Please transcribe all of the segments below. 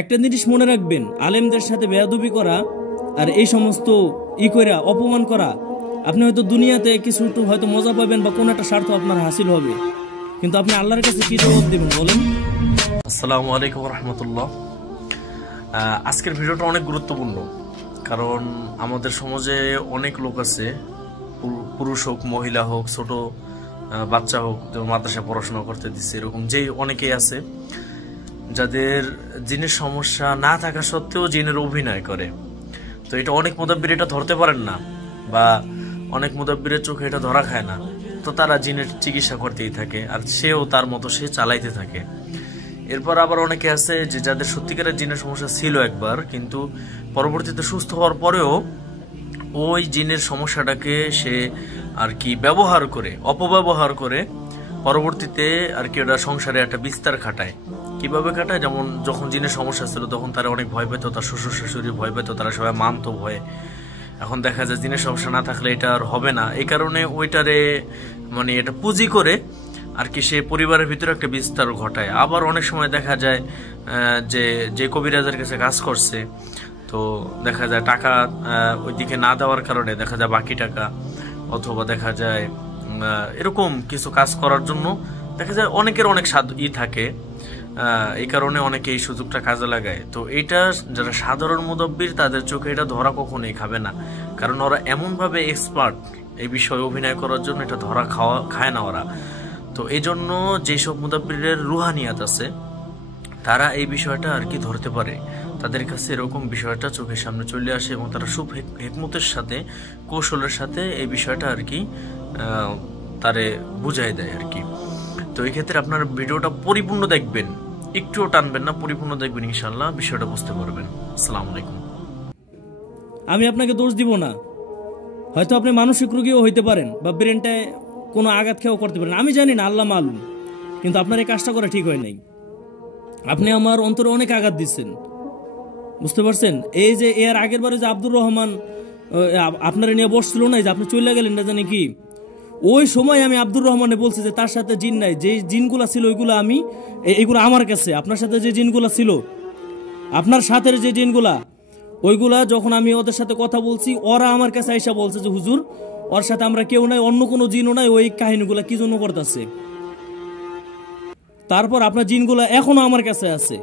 একটা জিনিস মনে রাখবেন, আলেমদের সাথে বেয়াদবি করা আর এই সমস্ত করা অপমান করা, আপনি হয়তো দুনিয়াতে কিছু একটু হয়তো মজা পাবেন বা কোনো একটা স্বার্থ আপনার হাসিল হবে, কিন্তু আপনি আল্লাহর কাছে কি জবাব দিবেন বলেন? আসসালামু আলাইকুম রহমতুল্লাহ। আজকের ভিডিওটা অনেক গুরুত্বপূর্ণ, কারণ আমাদের সমাজে অনেক লোক আছে, পুরুষ হোক মহিলা হোক ছোট বাচ্চা হোক, যেমন মাদ্রাসায় পড়াশোনা করতে দিচ্ছে, এরকম যেই অনেকেই আছে যাদের জিনের সমস্যা না থাকা সত্ত্বেও জিনের অভিনয় করে। তো এটা অনেক মুদাব্বির এটা ধরতে পারেন না, বা অনেক মুদাব্বিরের চোখে এটা ধরা খায় না, তো তারা জিনের চিকিৎসা করতেই থাকে আর সেও তার মতো সে চালাইতে থাকে। এরপর আবার অনেকে আছে যে যাদের সত্যিকারের জিনের সমস্যা ছিল একবার, কিন্তু পরবর্তীতে সুস্থ হওয়ার পরেও ওই জিনের সমস্যাটাকে সে আর কি ব্যবহার করে, অপব্যবহার করে পরবর্তীতে আর কি ওটা সংসারে একটা বিস্তার খাটায়। কিভাবে খাটায়? যেমন যখন জিনের সমস্যা ছিল তখন তারা অনেক ভয় পেত, তার শ্বশুর শাশুড়ি ভয় পেত, তারা সবাই মানতো ভয়ে। এখন দেখা যায় জিনের সমস্যা না থাকলে এটা আর হবে না, এই কারণে ওইটারে মানে এটা পুঁজি করে আর কি সে পরিবারের ভিতরে একটা বিস্তার ঘটায়। আবার অনেক সময় দেখা যায় যে কবিরাজের কাছে কাজ করছে, তো দেখা যায় টাকা ওইদিকে না দেওয়ার কারণে দেখা যায় বাকি টাকা, অথবা দেখা যায় এরকম কিছু কাজ করার জন্য দেখা যায় অনেকের অনেক থাকে, এই কারণে অনেকে এই সুযোগটা কাজে লাগায়। তো এইটা যারা সাধারণ মুদাব্বির তাদের চোখে এটা ধরা কখনোই খাবে না, কারণ ওরা এমনভাবে এক্সপার্ট এই বিষয়ে অভিনয় করার জন্য, এটা ধরা খায় না ওরা। তো এই জন্য যেসব মুদাব্বিরের রুহানিয়াত আছে তারা এই বিষয়টা আর কি ধরতে পারে, তাদের কাছে এরকম বিষয়টা চোখের সামনে চলে আসে এবং তারা খুব হিকমতের সাথে, কৌশলের সাথে এই বিষয়টা আর কি তারে বুঝাই দেয় আর কি। তো এই ক্ষেত্রে আপনার ভিডিওটা পরিপূর্ণ দেখবেন, একটুও টানবেন না, পরিপূর্ণ দেখবেন, ইনশাআল্লাহ বিষয়টা বুঝতে পারবেন। আসসালামু আলাইকুম। আমি আপনাকে দোষ দিব না, হয়তো আপনি মানসিক রোগীও হইতে পারেন বা ব্রেনটায় কোনো আঘাত খেয়েও করতে পারেন, আমি জানি না, আল্লাহ মালুম, কিন্তু আপনার এই কাজটা করা ঠিক হয় নাই। আপনি আমার অন্তরে অনেক আঘাত দিচ্ছেন, বুঝতে পারছেন? এই যে এর আগের বারে যে আব্দুর রহমান আপনারা নিয়ে বসছিল না, যে আপনি চলে গেলেন না জানি কি, ওই সময় আমি আব্দুর রহমানে বলছি যে তার সাথে জিন নাই, যে জিনগুলা ছিল ওইগুলো এইগুলো আমার কাছে, আপনার সাথে যে জিনগুলা ছিল, আপনার সাথে যে জিনগুলা, ওইগুলা যখন আমি ওদের সাথে কথা বলছি, ওরা আমার কাছে আইসা বলছে যে হুজুর ওর সাথে আমরা কেউ নাই, অন্য কোনো জিনও নাই, ওই কাহিনীগুলা কি জন্য করতেছে। তারপর আপনার জিনগুলা এখনো আমার কাছে আছে,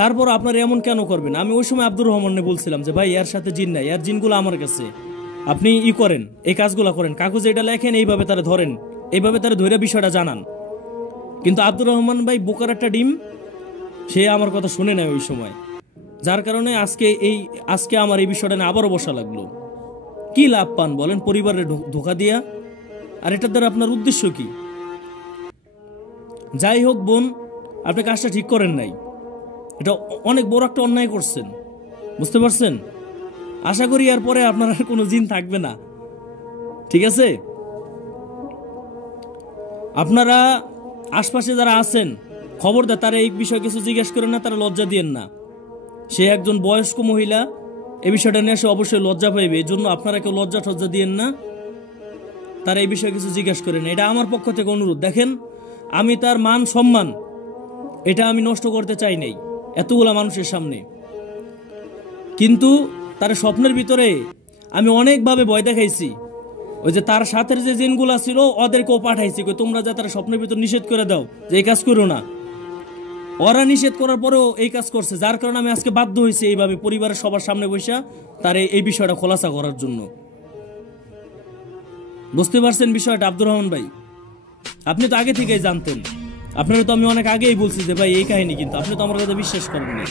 তারপর আপনারা এমন কেন করবেন? আমি ওই সময় আব্দুর রহমানে বলছিলাম যে ভাই এর সাথে জিন নাই, এর জিনগুলো আমার কাছে, আপনি করেন, এই কাজগুলা করেন, কাগজে এটা লেখেন, এইভাবে তারা ধরেন, এইভাবে তারা ধরে বিষয়টা জানান। কিন্তু আব্দুর রহমান ভাই বোকার একটা ডিম, সে আমার কথা শুনে নেয় ওই সময়, যার কারণে আজকে আমার এই বিষয়টা নিয়ে আবারও বসা লাগলো। কি লাভ পান বলেন পরিবারের ধোকা দিয়া? আর এটার দ্বারা আপনার উদ্দেশ্য কি? যাই হোক বোন, আপনি কাজটা ঠিক করেন নাই, এটা অনেক বড় একটা অন্যায় করছেন, বুঝতে পারছেন? আশা করি এর পরে আপনার আর কোনো জিন থাকবে না, ঠিক আছে? আপনারা আশপাশে যারা আছেন খবর দেয়, তারা এই বিষয়ে কিছু জিজ্ঞেস করেন না, তারা লজ্জা দিয়েন না। সে একজন বয়স্ক মহিলা, এই বিষয়টা নিয়ে সে অবশ্যই লজ্জা পাইবে, এই জন্য আপনারা কেউ লজ্জা টজ্জা দিয়েন না, তারা এই বিষয়ে কিছু জিজ্ঞেস করেন। এটা আমার পক্ষ থেকে অনুরোধ। দেখেন, আমি তার মান সম্মান এটা আমি নষ্ট করতে চাই নাই এতগুলা মানুষের সামনে, কিন্তু তার স্বপ্নের ভিতরে আমি অনেকভাবে ভয় দেখাইছি। ওই যে তার সাথে যে জিনগুলা ছিল ওদেরকেও পাঠাইছি, তোমরা যা তারা স্বপ্নের ভিতর নিষেধ করে দাও যে এই কাজ করো না। ওরা নিষেধ করার পরেও এই কাজ করছে, যার কারণে আমি আজকে বাধ্য হয়েছি এইভাবে পরিবারের সবার সামনে বসে তার এই বিষয়টা খোলাসা করার জন্য। বুঝতে পারছেন বিষয়টা আব্দুর রহমান ভাই? আপনি তো আগে থেকেই জানতেন, আপনারা তো আমি অনেক আগেই বলছি যে ভাই এই কাহিনী, কিন্তু আপনি তো আমার কথা বিশ্বাস করেননি।